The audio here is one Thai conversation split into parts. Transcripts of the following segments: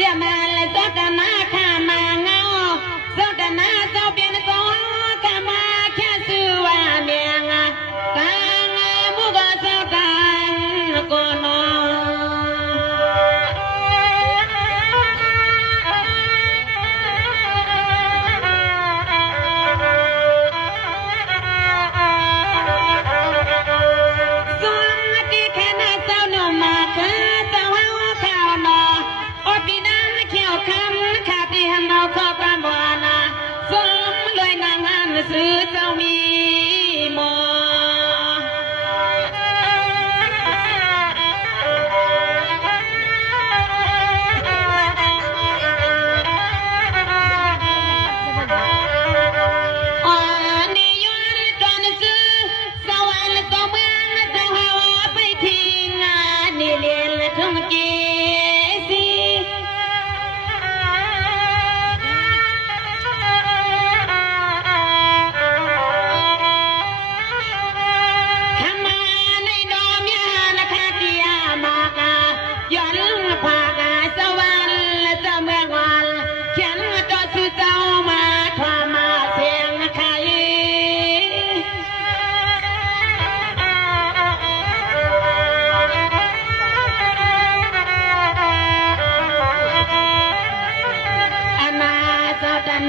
เสียมาและโซดานาข้ามาเงาโซดานาโซเบียนโซข้ามาแค่สื่อว่าเมียงตังมุกโซตังก็นอซื้อเจ้ามีหมอนี่ย้อนตอนซื้อสวรรค์ก็เมืองเจ้าหาไปทิ้งนี่เรียนทั้งกีสี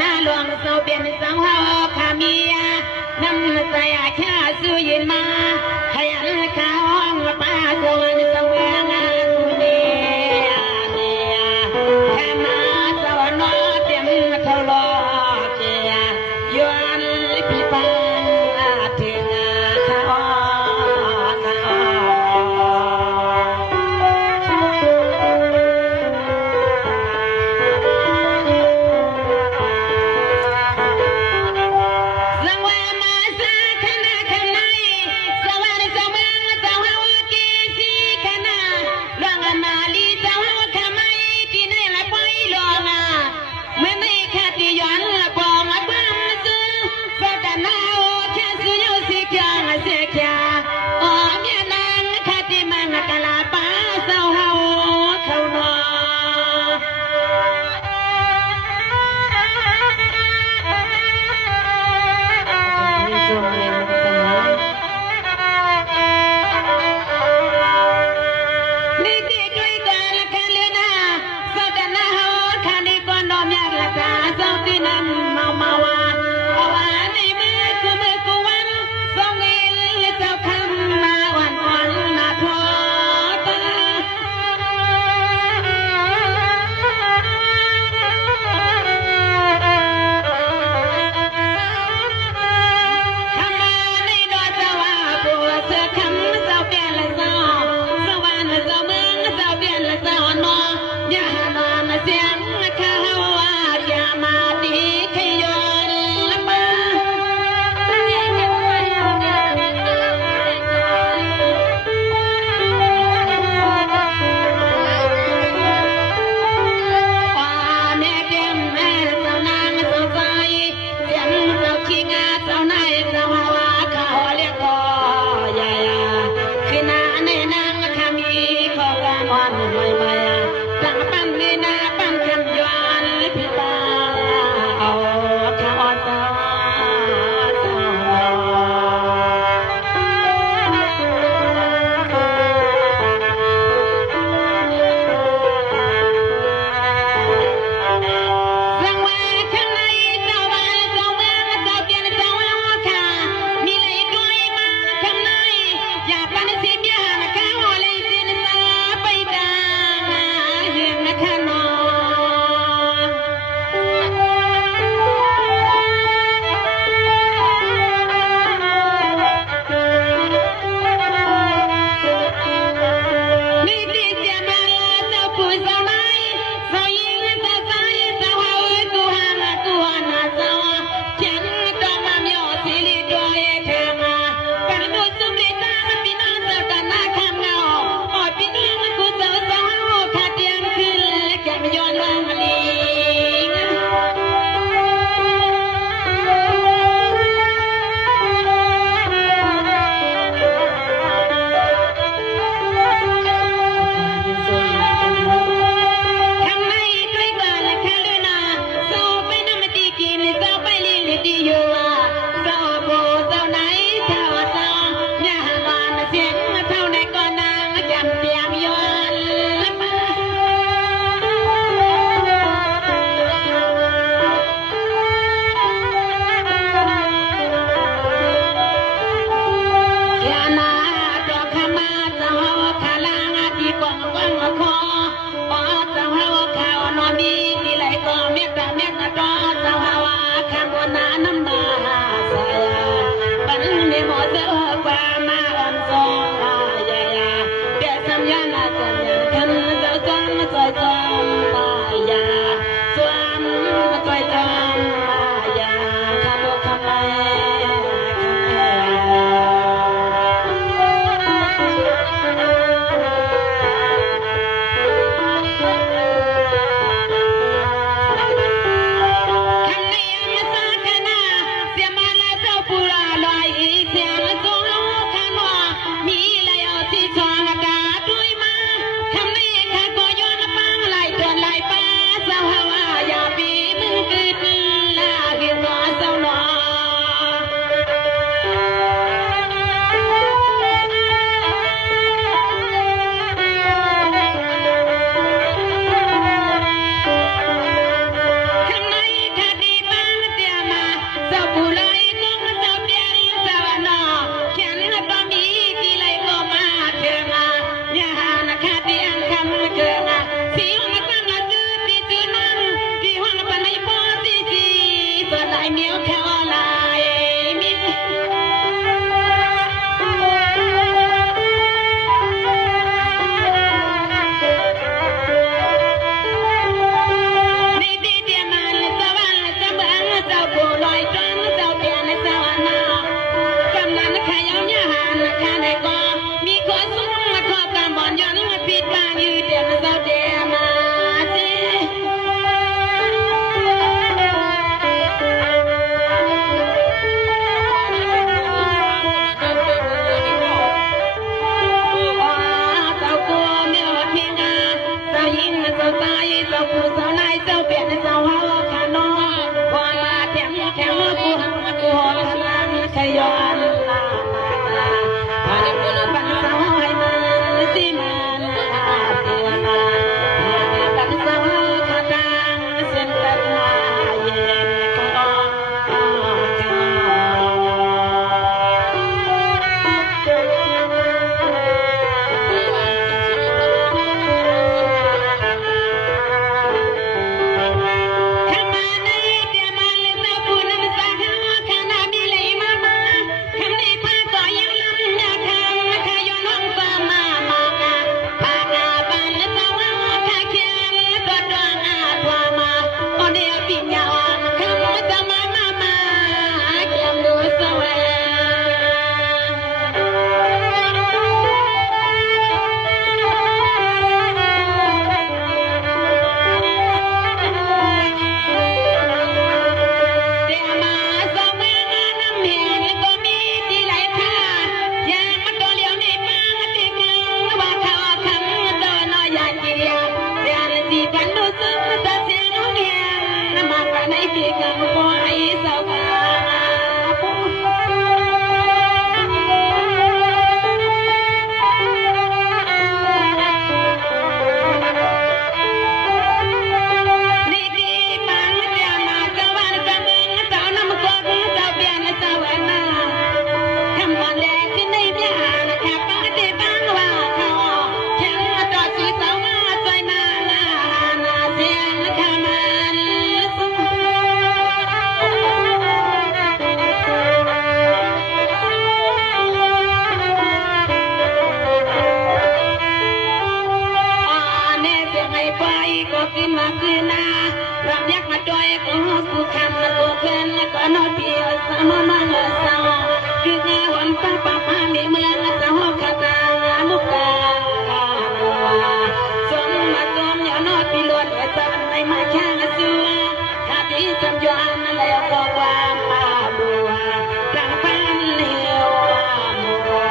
นาหลวงเสาเปลี่ยนเสาเฮาขามีน้ำใจแค่ซื้อยินมาขยันข้าห้องป้าสวรรค์เสมืองเนี่ยแค่มาสวรรค์เตรียมเขารอเกียย้อนพี่ปังถึงข้า ขึ้นมาคืนนารับยักมาด้วยก็สุขำมาตัวเพื่อนก็นอนเพียวสามมังสาวคืองาวันป้าป้าป้าในเมืองสาวคาตามุกาสมมาจมอย่านอนปีล้วนจับในมาแค่สัวถ้าพี่จำยวนแล้วก็ความมาบัวจังฟันเลี้ยวมัว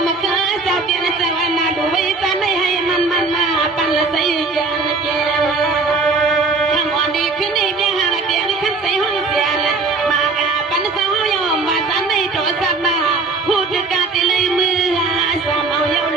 Hãy subscribe cho kênh Ghiền Mì Gõ để không bỏ lỡ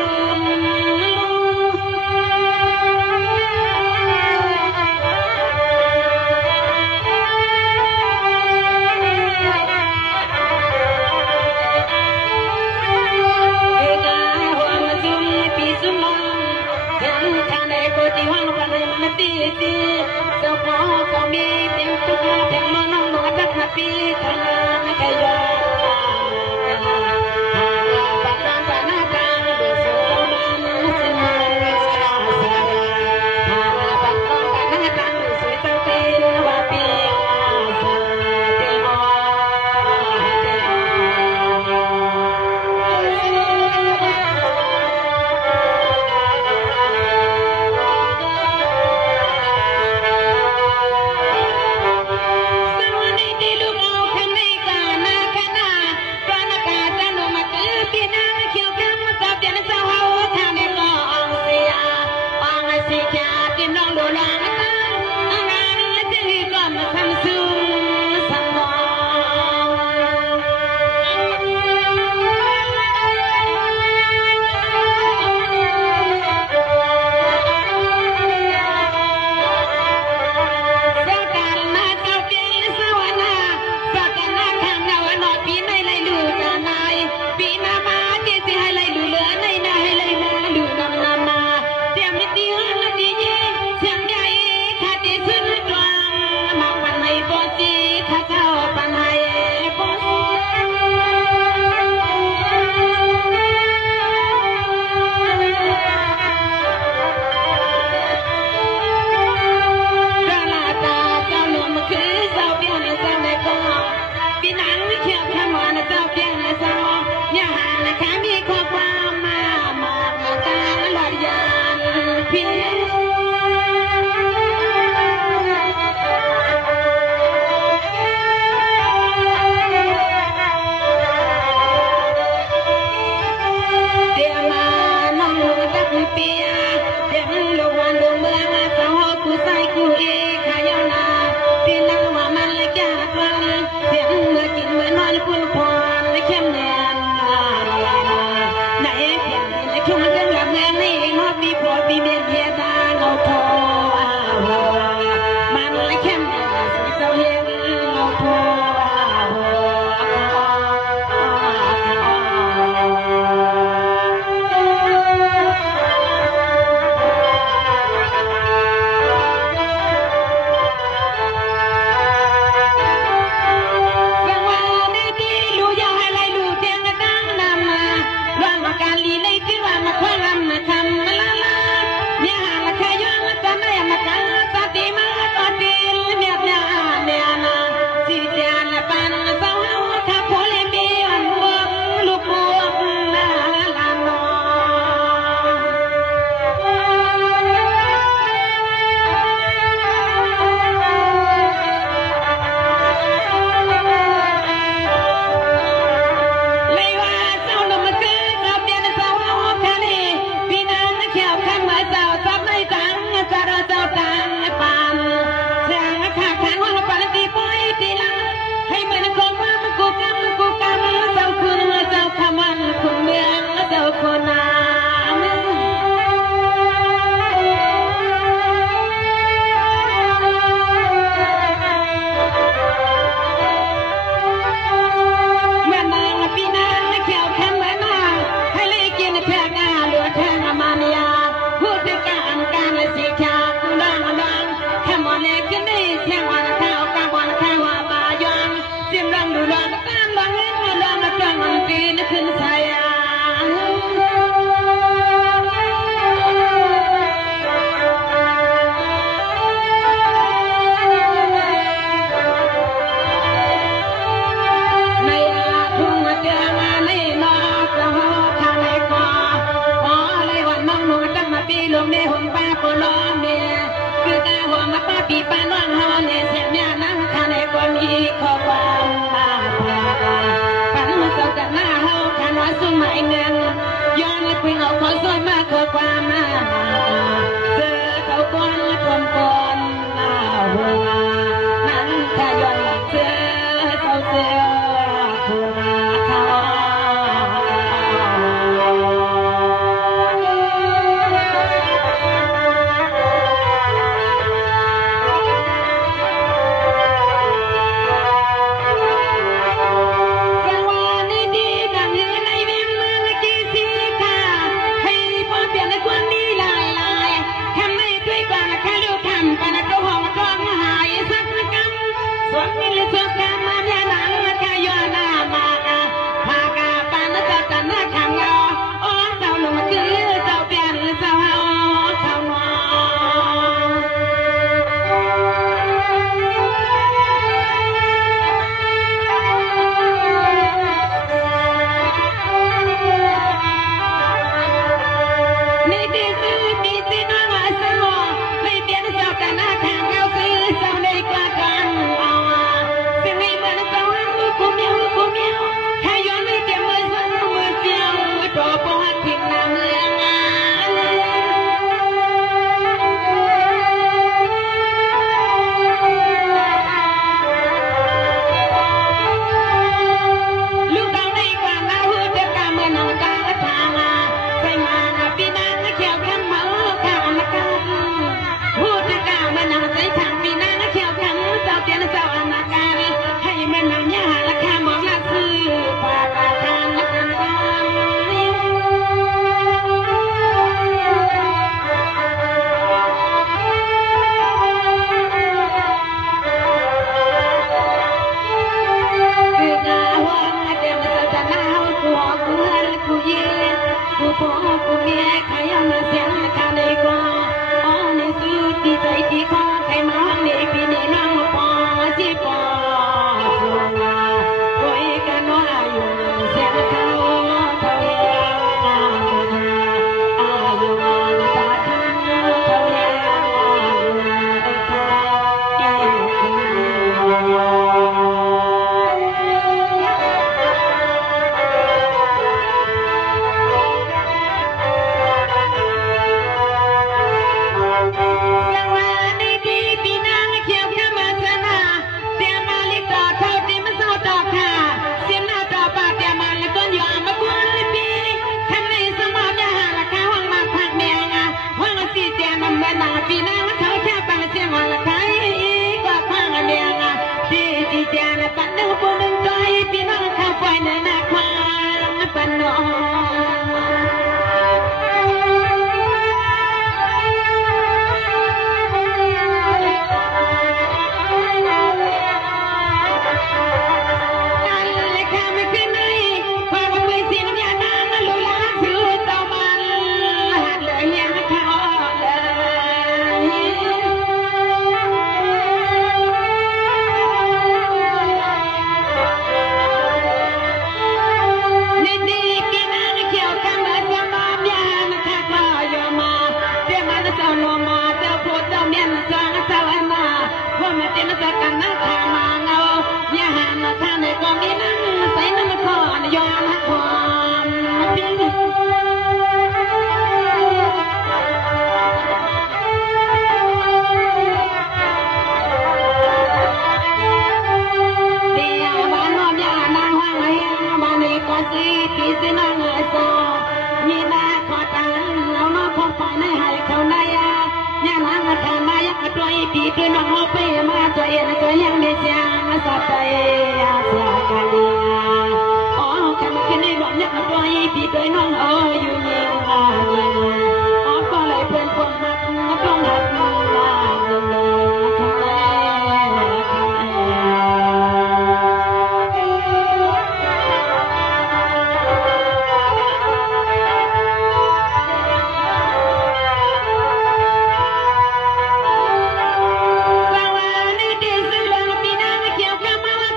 ป้าปลอเมียคือตาหัวมาป้าปีป้าน้องเฮาเนี่ยเสียเนี่ยนั่งทานในคนนี้ขอความมาเพื่อปันเจ้ากันหน้าเฮาขันว่าสมัยเงินย้อนเพิ่งเอาขอสวยมาขอความมาเจอเขาก้อนคนก้อนหน้าหัวนั่งขย้อนเจอเขาเจอหัวเขา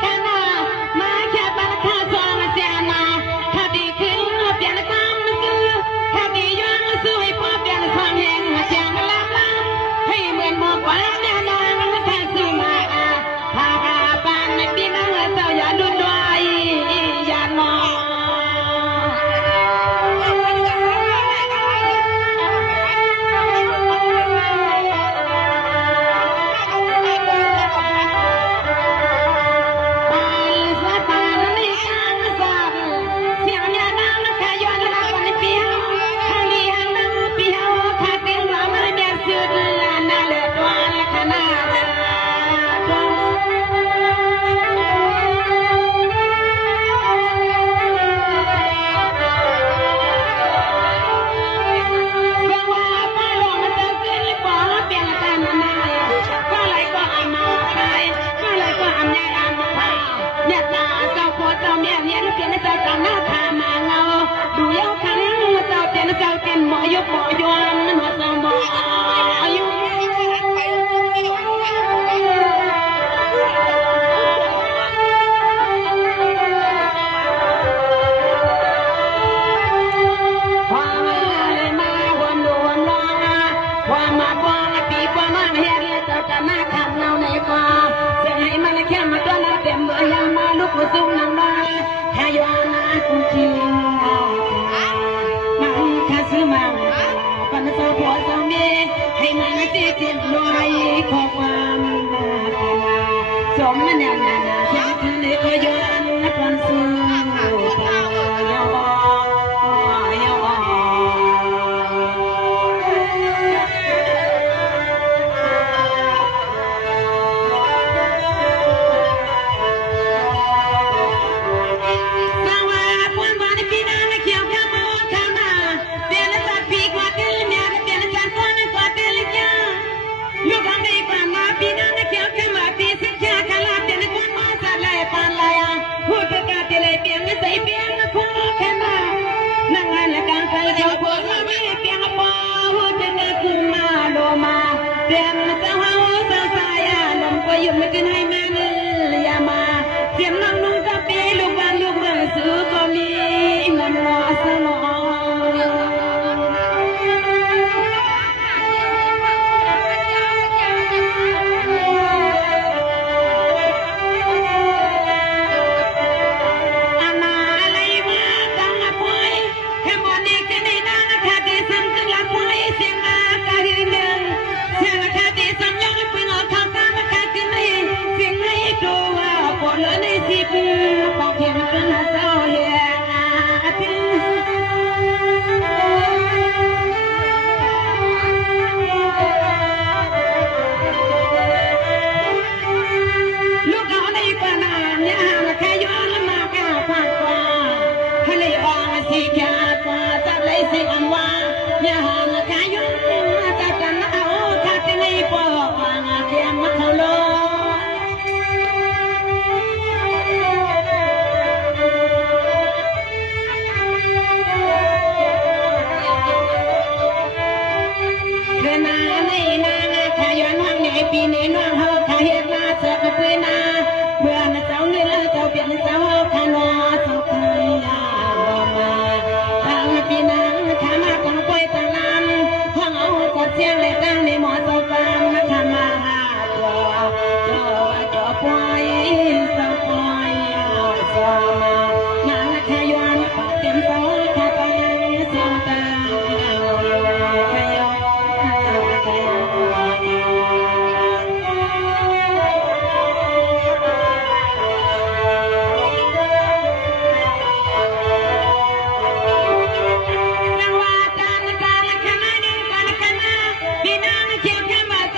Can ปอยวนมันหัวสมออยู่ ความเลยมาวันดูวันรองความมาบองปีความมาเฮียเจ้าจะมาขับเราในฟ้าเสียงให้มันแค่มาตัวน่าเต็มเบื่อยามาลุกหัวซุ่มนางน้อยแค่ยานาคุ้มจริงมังคาซื้อมังปันโซผัวสามีให้มันตีเต็มรวยขอความสมมันเนี่ยนาเสียงคืนก็ย้อนปันซื้เสียงเจ้าเฮาสาวสายลมก็ยุ่งไม่กินให้แม่เนื้อยามาเสียงน้องนุ่งตะปีลูกบ้านลูกเมืองซื้อก็มีเงินรอสนอปีนี้น้องเฮาขาเฮ็ดนาเสือกระปืนนาเมื่อน่ะเจ้านี่ละเจ้าเปลี่ยนเจ้าขานอสุขยาบ่มาทางปีนางขามาของป่วยตะลำห้องเอากดเสียงเลยตั้งในหมอเจ้าฟางมาทำมาหาจ่อป่วยเจ้าป่วยสอมานางขยวนเต็มเจ้าขาไปเสียงตาเ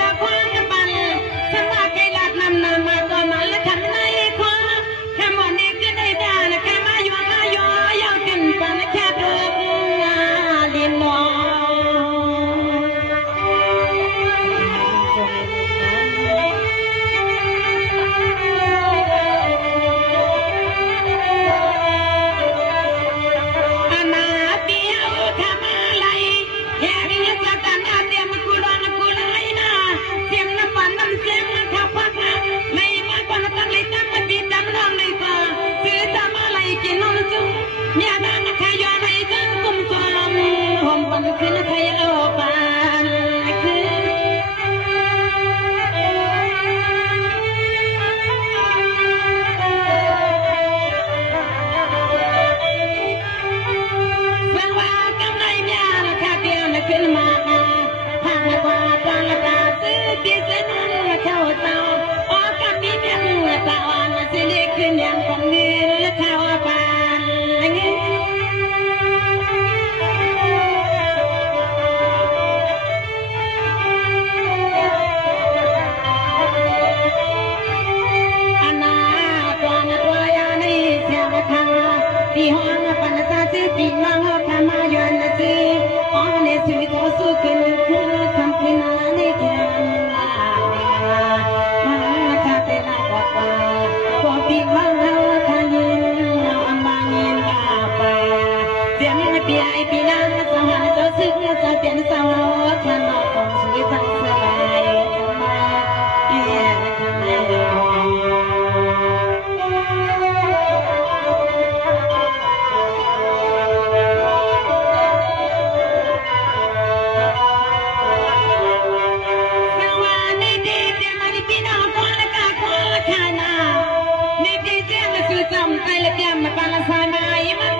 ใจละเตรียมมาปานละสายไม้มัน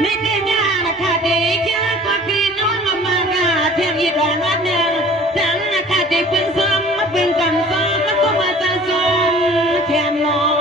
ไม่ได้ยาละค่ะเด็กยังก็คือน้องมากาเพียงอีกวันวันหนึ่งจังละค่ะเด็กเป็นซ้ำมาเป็นกันซ้ำมันก็มาจะซ้ำเทียมน้อง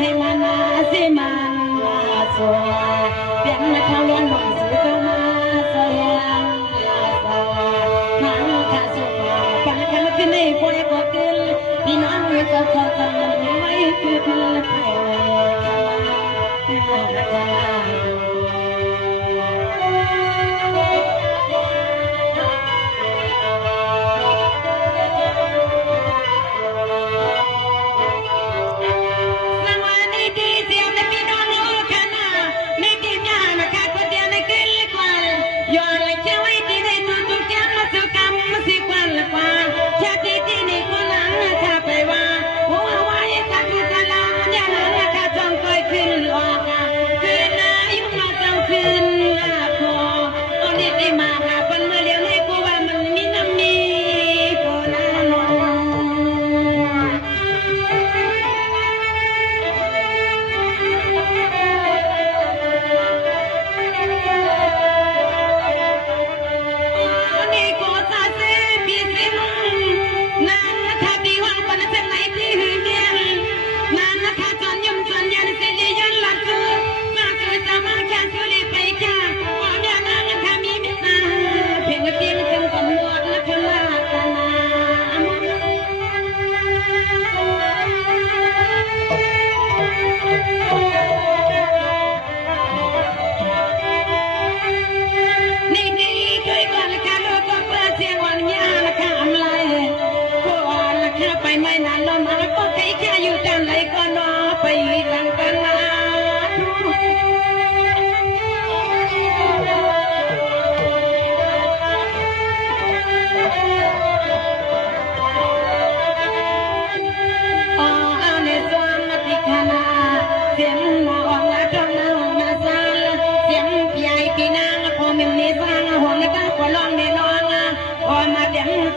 ให้มันมาสิมันมาสัวเปลี่ยนมาเข้าเลี้ยงหนุ่มซื้อเข้ามาเสียงลาสาวหนังขาสุภาปันกันขึ้นในพวยก็ขึ้นพี่น้องมีก็ขอทำไม่คือใครใคร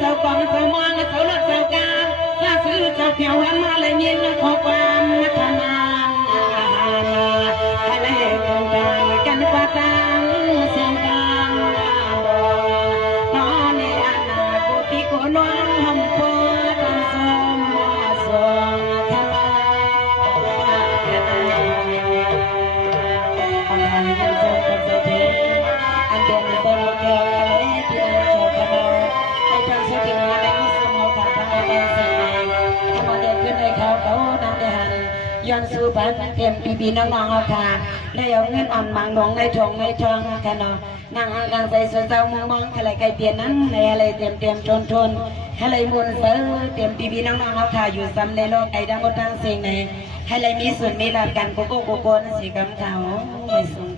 เจ้ากองเจ้ามองเจ้ารถเจ้ากาถ้าซื้อเจ้าเขียวหันมาเลยยินขอความมัทนาให้เลยคงดังกันกว่าตังเสียงดังนอนในอนาคตที่คนน้องทำเพื่อทำสมสงทำอันเป็นสมกับเศรษฐีอันเป็นสมเกี่ยวกับที่นั่นเกี่ยวกับเราจังสิกินอะไรก็สมองกับทางเป็นสิ่งใดทำมาเดินขึ้นในเขานำได้หันย้อนสู่บ้านเตรียมปีน้องๆเอาค่ะได้เอาเงินอ่อนมังดองในทองค่ะเนาะนั่งกลางใส่เสื้อเจ้ามองอะไรไกลเปลี่ยนนั้นในอะไรเตรียมทนอะไรมูลเสือเตรียมปีน้องๆเอาค่ะอยู่ซ้ำในโลกไอ้ดังก็ตั้งสิ่งไหนให้อะไรมีส่วนมีหลักกันโกโก้นั่นสิกำเขาไม่สม